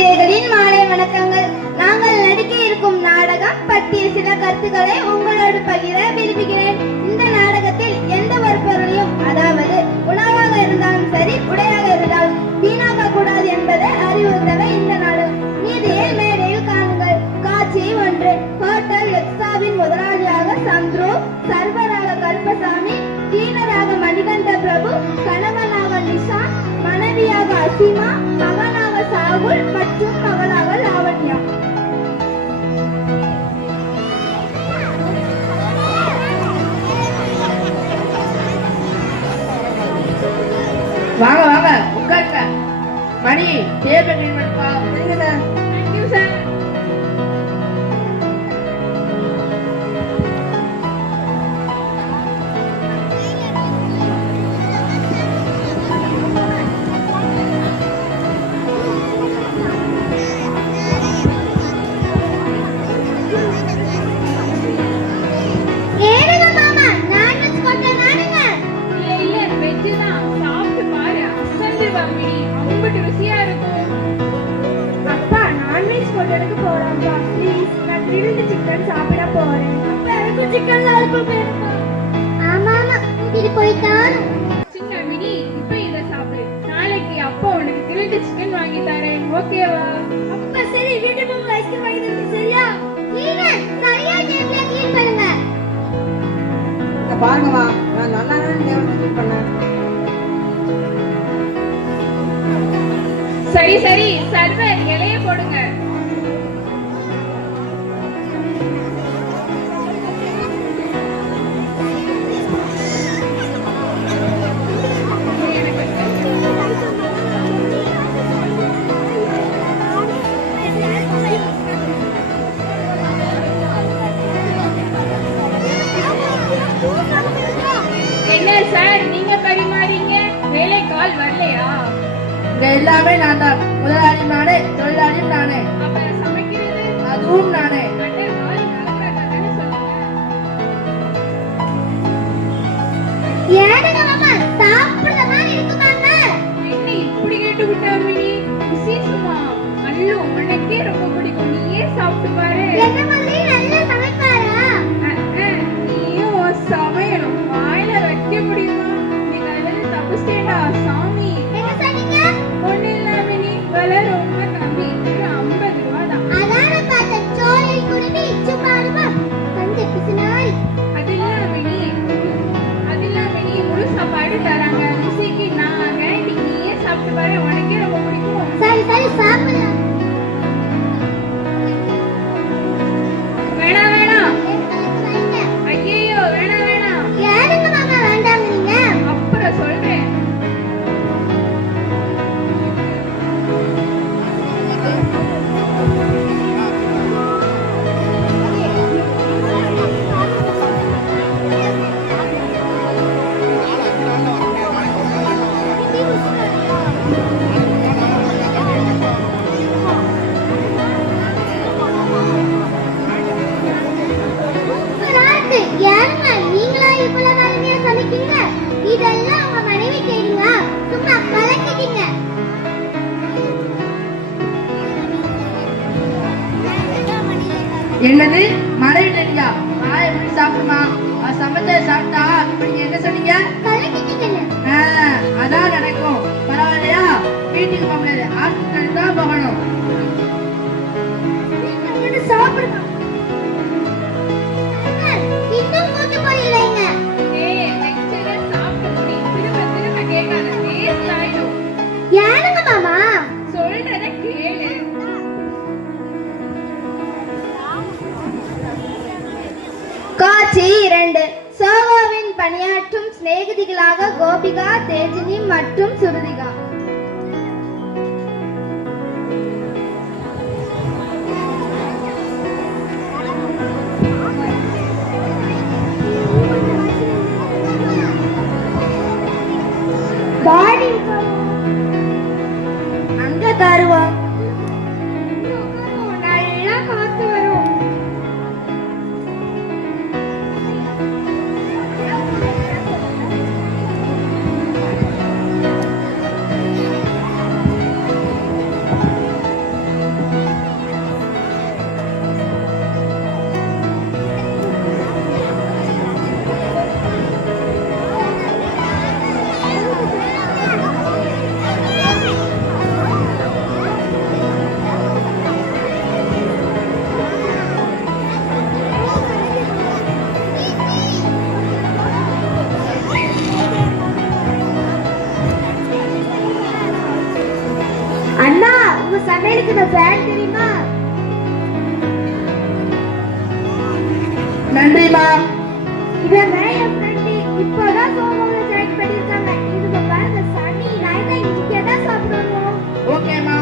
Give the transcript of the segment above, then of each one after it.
ஆசிரியர்களின் மாலை வணக்கங்கள். நாங்கள் நடிக்க இருக்கும் நாடகம் பற்றிய சில கருத்துக்களை உங்களோடு பகிர விரும்புகிறேன். இந்த நாடகத்தில் எந்த ஒரு பொருளையும், அதாவது உணவாக இருந்தாலும் சரி, உடையாக இருந்தாலும் வீணாக்க கூடாது என்பதை அறிவுறுத்தவே இந்த நாடகம். நீதியை மேடையில் காணுங்கள். காட்சி 1. ஹோட்டல் எக்ஸாவின் முதலாளியாக சந்துரு, சர்வராக கருப்பசாமி, கிளீனராக மணிகண்ட பிரபு, கணவனாக நிஷான், மனைவியாக அசீமா, மகனாக சாகுல் மற்றும் மகளாக லாவண்யா. வாங்க வாங்க உட்காருங்க. மணி டேபிள் க்ளீன் பண்ணுப்பா. Thank you sir. ஓகேவா? அப்ப சரி, வீட்டு போய் ஐஸ்கிரீம் வாங்கி தரேன். சரியா? நீங்க சரியா டைம்ல க்ளீன் பண்ணுங்க. இத பாருங்கம்மா, நான் நல்லா க்ளீன் பண்ணேன். சரி சரி, சர்வர் இலைய போடுங்க. சார், நீங்க பரிமாறீங்க, வேலைக்கால் வரலையா? எல்லாமே நான் தான். முதலாளியும் நானே, தொழிலாளியும் நானே. அப்ப சமைக்கிறது அதுவும் நானே. என்ன இப்படி கேட்டு விட்டா மினி? விசேஷமா? அல்லோ, உனக்கே ரொம்ப பிடிக்கும், நீயே சாப்பிட்டு பாரு. நீயும் சமையணும் வாயில வைக்க முடியுமா? நீ நல்லது தப்பிச்சிட்டேடா சாமி. ஒண்ணு இல்ல மினி, விலை ரொம்ப கம்மி, 50 ரூபா தான். அது இல்ல மினி, முழு சாப்பாடு தராங்க. ருசிக்கு நான் கேரண்டி, நீயே சாப்பிட்டு பாரு, உனக்கே ரொம்ப பிடிக்கும். சரி சரி, சாப்பிடலாம். வேணாம் வேணாம். ஐயோ, வேணாம் வேணாம். அப்புறம் சொல்றேன். என்னது மழை இல்லையா? நான் எப்படி சாப்பிடுமா? சமைச்ச சாப்பிட்டா நீங்க என்ன சொன்னீங்க? அதான் நடக்கும். பரவாயில்லையா? வீட்டுக்கு போக முடியாது, ஹாஸ்பிட்டல் தான் போகணும். சாப்பிடுமா? இன்னும் மூச்சு போயில்லைங்க. யாருங்க மாமா? சொல்றத கேளு. காட்சி 2. சோகாவின் பணியாற்றும் சிநேகிதிகளாக கோபிகா, தேஜினி மற்றும் சுருதிகா. அங்க தருவோம். நல்லா காத்து வரும். சமையலுக்கு இந்த ஃபேன் தெரியுமா? நன்றிமா. இவன் என் ஃப்ரெண்டு. இப்போதான் சோமாவில் ஜாயின் பண்ணியிருக்காங்க. இதுக்கு பாருங்க சனி ஞாயிறு இங்கே தான் சாப்பிடணும். ஓகேமா.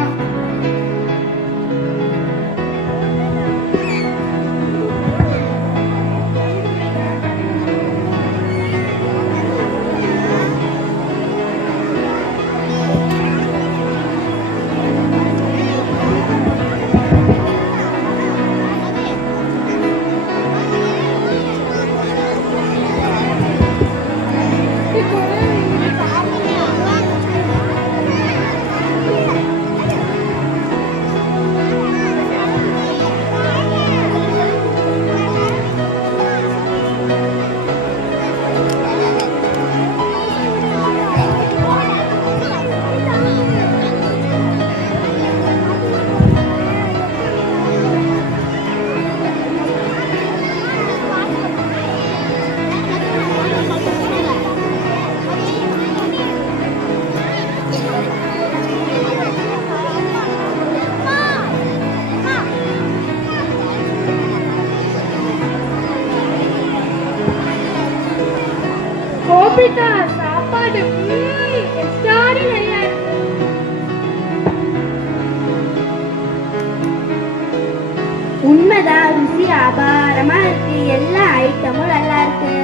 கோபிகா சாப்பாடு எக்ஸ்ட்ராடினரியா இருக்கு. உண்மைதான், ருசி அபாரமா இருக்கு. எல்லா ஐட்டமும் நல்லா இருக்கு.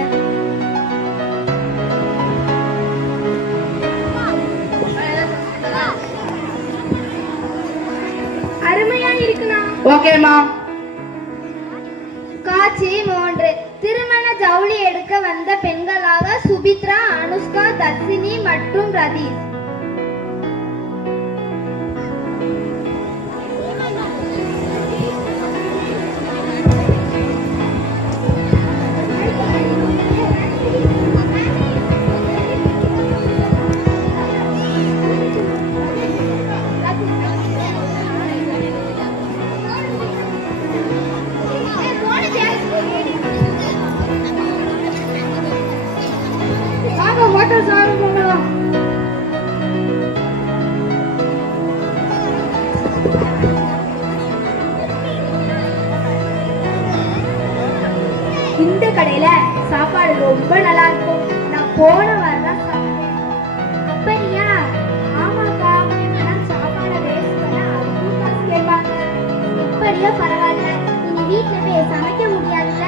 அருமையா இருக்குண்ணா. ஓகேமா. காட்சி 3. திருமண ஜவுளி எடுக்க வந்த பெண்களாக சுபித்ரா, அனுஷ்கா, தர்ஷினி மற்றும் ரதீஷ். ஹோட்டல் சாப்பிட போகலாம். இந்த கடையில சாப்பாடு ரொம்ப நல்லா இருக்கும். நான் போன வாரம் தான் சாப்பிட்டேன். அப்படியா? ஆமாக்கா. ஆனா சாப்பாடை வேஸ்ட் பண்ண அதுக்கும் காசு கேட்பாங்க. எப்படியோ பரவாயில்ல, இனி வீட்டுல போய் சமைக்க முடியாதுல்ல.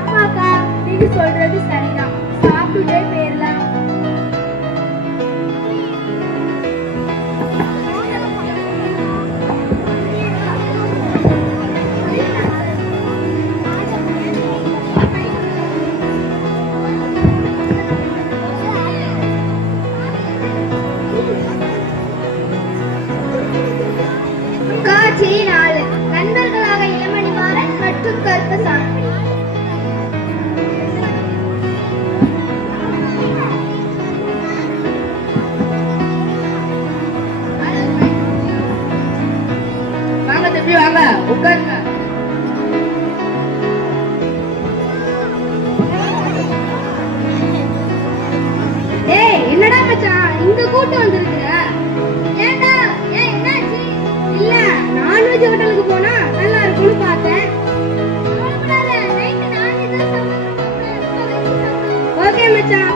ஆமாக்கா, நீங்க சொல்றது சரிதான். சாப்பிட்டுட்டே போயிடலாம். காட்சி 4. நண்பர்களாக இளமணிமாறன் மற்றும் கருப்பசாமி. வாங்க தம்பி, வாங்க உட்காருங்க. ஏய், என்னடா மச்சான் இங்க கூட்டு வந்திருக்கிற? ஏண்டா? ஏய், என்னாச்சு? இல்ல, நான்வெஜ் ஹோட்டலுக்கு போனா நல்லா இருக்கும்னு பார்த்தேன். ஓகே மச்சான்.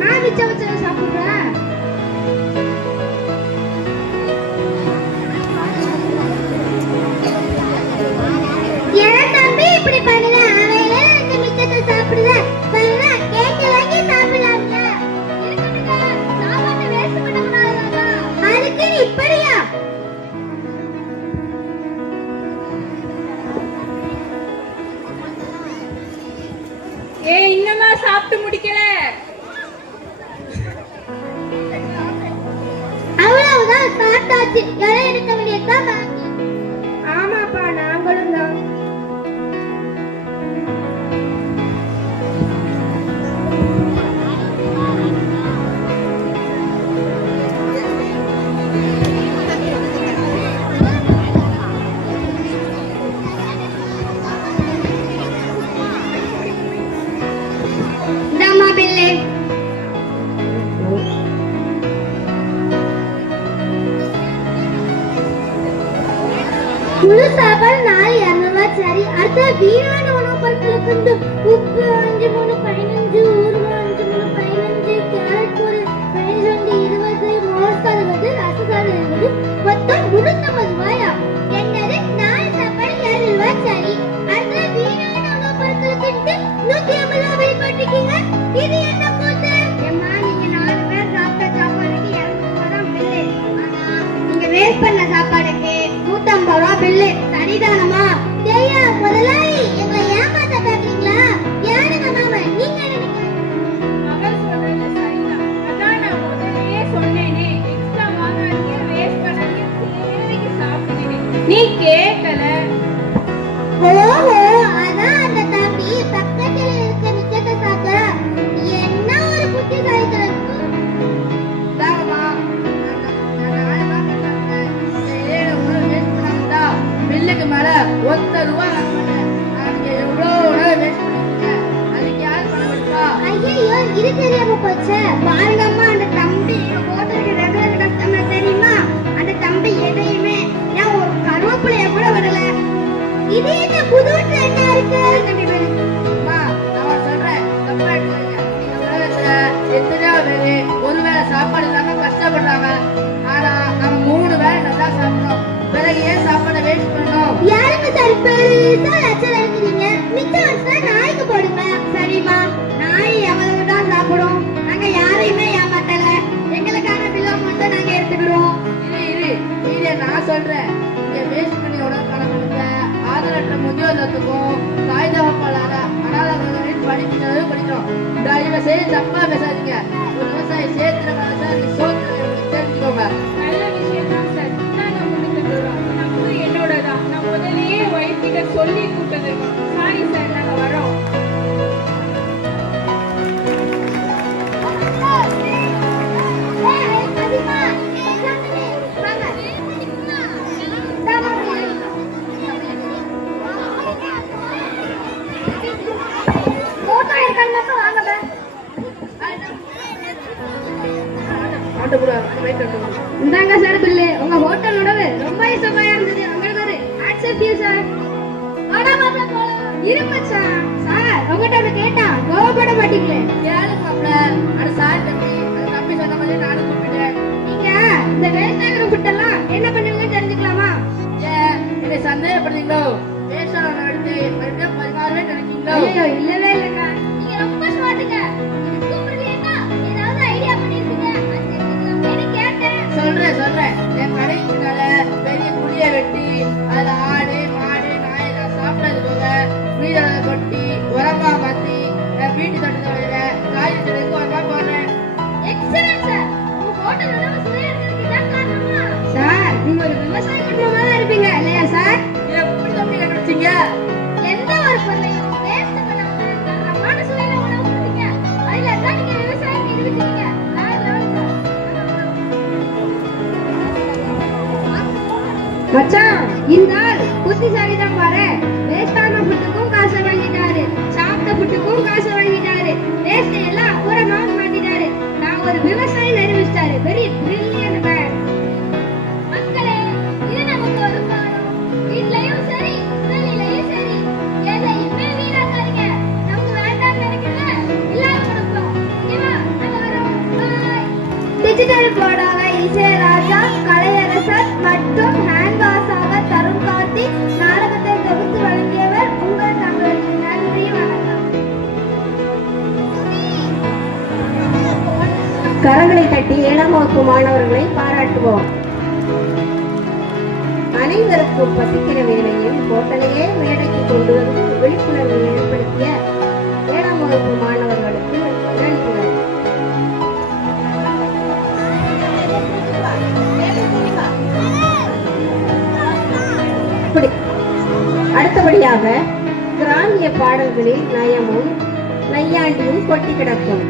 நான் மிச்சம் வச்சதை சாப்பிடுறேன். ஏன் தம்பி இப்படி பண்ணுற? அவையில இருக்க மிச்சத்தை சாப்பிடுற. சொன்னா கேக்க வாங்கி சாப்பிடலாம்ல. இருக்கட்டுங்க, சாப்பாட்டை வேஸ்ட் பண்ணக்கூடாதுங்க. அதுக்கு நீ இப்படியா? இன்னமா சாப்பிட்டு முடிக்கல? அவ்வளவுதான், சாப்பிட்டாச்சு. இலை எடுக்க வேண்டியதுதான் பாக்கி. ஆமாப்பா, நாங்களும் தான். இந்தாம்மா பில்லு. முழு சாப்பாடு 4,200 சரி. அடுத்த வீணான உணவுப் பொருட்களுக்கு வந்து உப்பு 5 3 15, ஊறுகாய் 5 3 15, கேரட் ஒரு 15 20, மோர் சாறு 20, ரசசாறு 20, மொத்தம் 350 ரூபாயா? என்னது 4 சாப்பாடு 7 ரூபாய் சரி. அடுத்த வீணான உணவுப் பொருட்களுக்கு 150 ரூபாய் பில் போட்டிருக்கீங்க. இது என்ன கூத்து? ஏம்மா, நீங்க 4 பேர் சாப்பிட்ட சாப்பாடுக்கு 200 ரூபாய் தான் பில்லு. ஆனா நீங்க வேஸ்ட் பண்ண சாப்பாடுக்கு 150 ரூபாய் பில்லு. சரிதானமா? ஜெயா முதலாளி, எங்களை ஏமாத்த பாக்குறீங்களா? யாருங்க மாமா, நீங்க நினைக்கிறீங்க? அவள் சொல்றது சரிதான். அதான் நான் முதல்லயே சொன்னேனே, எக்ஸ்ட்ரா வாங்காதீங்க, வேஸ்ட் பண்ணாதீங்க, தேவைக்கு சாப்பிடுங்க. நீ கேட்கல. ஓஹோ, அதான் அந்த தம்பி பக்கத்துல இருக்க மிச்சத்தை சாப்பிடுறா. என்ன ஒரு புத்திசாலித்தனம். தாங்கம்மா, நான் நியாயமா கேட்டேன். ஏழு உணவு வேஸ்ட் பண்ணாங்கடா. பில்லுக்கு மேல 1 ரூபாய் வாங்க மாட்டேன். நீங்க எவ்வளவு உணவு வேஸ்ட் பண்ணிருக்கீங்க, அதுக்கு யார் பணம் கொடுப்பா? ஐயோ, இது தெரியாம போச்சு. பாருங்கம்மா, அந்த தம்பி ஹோட்டலுக்கு ரெகுலர் கஸ்டமர் தெரியுமா? அந்த தம்பி எதையுமே ஏன் ஒரு கருவேப்பிலைய கூட விடல. இது என்ன புது ட்ரெண்டா இருக்கு? அம்மா, நான் சொல்றேன், தப்பா எடுத்துக்கங்க. இந்த உலகத்துல எத்தனையோ பேரு ஒருவேளை சாப்பாடு இல்லாம கஷ்டப்படுறாங்க. ஆனா நம்ம 3 வேளை நல்லா சாப்பிடணும். பிறகு ஏன் சாப்பாடை வேஸ்ட் பண்ணணும்? யாருக்கு சார் பெருசா லட்சம் இருக்கிறீங்க? மிச்சம் வச்சா நாய்க்கு போடுங்க. சரிம்மா, நாய் எவ்வளவு தான் சாப்பிடும். நாங்க யாரையுமே ஏமாத்தல. எங்களுக்கான பில்லோ மட்டும் நாங்க எடுத்துக்கிறோம். இரு இதை நான் சொல்றேன். இங்க வேஸ்ட் பண்ணி உணவுக்கான கொடுங்க. ஆதரவற்ற முதியோர்களுக்கும் தாய் தகப்பனான அனாதைகளின் படிக்கிறது படிக்கணும். தயவு செய்து தப்பா பேசாதீங்க. ஒரு விவசாயி சேர்த்துற விவசாயி சோத்துல தெரிஞ்சுக்கோங்க. நல்ல விஷயம் தான் சார். நாங்க முன்னுக்கு சொல்றோம். தப்பு என்னோட தான். நான் முதல்லயே ஒய்ஃப் கிட்ட சொல்லி கூப்பிட்டுருக்கோம். சாரி சார், நாங்க வரோம். இந்தாங்க சார் பில்லு. உங்க ஹோட்டல் உணவு ரொம்ப சுவையா இருந்தது. உங்களுக்கு ஒரு ஆட்சேப் சார். இருப்பச்சா சார், உங்ககிட்ட ஒண்ணு கேட்டா கோவப்பட மாட்டீங்களே? கேளுங்க மாப்பிள்ள. அது சார் தம்பி, அது தம்பி சொன்ன மாதிரி நானும் கூப்பிட்டேன். நீங்க இந்த வேஸ்ட் ஆகிற ஃபுட்டெல்லாம் என்ன பண்ணுவீங்கன்னு தெரிஞ்சுக்கலாமா? ஏன் என்னை சந்தேகப்படுறீங்களோ? வேஸ்டான எடுத்து மறுபடியும் 16 நினைக்கீங்களோ? ஐயோ, இல்லவே இல்லைங்க. நீங்க ரொம்ப ஸ்மார்ட்டுங்க. இது கூப்பிடுறீங்கன்னா ஏதாவது ஐடியா பண்ணிருப்பீங்க. அது கேட்டேன். சொல்றேன். என் கடைக்கு மேல பெரிய புளிய வெட்டி அதுல ஆடு மாடு நாய் எல்லாம் சாப்பிடறது போக மீதத்தை கொட்டி உரமா மாத்தி வீட்டு தோட்டத்தை காய்கறி செடிக்கு உரமா போடுறேன். Excellent sir. உங்க ஹோட்டல் உணவு சுவையா இருக்கிறதுக்கு இதான் காரணமா? சார், நீங்க ஒரு விவசாய குடும்பமா தான் இருப்பீங்க இல்லையா சார்? எப்படி தம்பி கண்டுபிடிச்சீங்க? எந்த ஒரு பொருளையும் வேஸ்ட் பண்ணாம தரமான சுவையில உணவு கொடுப்பீங்க. அதுல தான் நீங்க விவசாயம் நிரூபிச்சீங்க. மச்சான், இந்த ஆள் புத்திசாலிதான் பாரு. வேஸ்டான ஃபுட்டுக்கும் காசு வாங்கிட்டாரு, சாப்பிட்ட ஃபுட்டுக்கும் காசு வாங்கிட்டாரு, வேஸ்ட் எல்லாம் அப்புறமாவும் மாத்திட்டாரு. நான் ஒரு விவசாயி நிரூபிச்சிட்டாரு. Very brilliant man. மக்களே, இது நமக்கு ஒரு பாடம். வீட்லயும் சரி, வெளியிலயும் சரி, எதையுமே வீணாக்காதீங்க. நமக்கு வேண்டாம்னு நினைக்கிறத எல்லாரும் கொடுப்போம். ஓகேவா? கரங்களை தட்டி 7ஆம் வகுப்பு மாணவர்களை பாராட்டுவோம். அனைவருக்கும் பசிக்கிற வேளையில் ஹோட்டலையே மேடைக்கு கொண்டு வந்து விழிப்புணர்வை ஏற்படுத்திய 7ஆம் வகுப்பு மாணவர்களுக்கு நன்றிகள். அடுத்தபடியாக கிராமிய பாடல்களில் நயமும் நையாண்டியும் கொட்டி கிடக்கும்.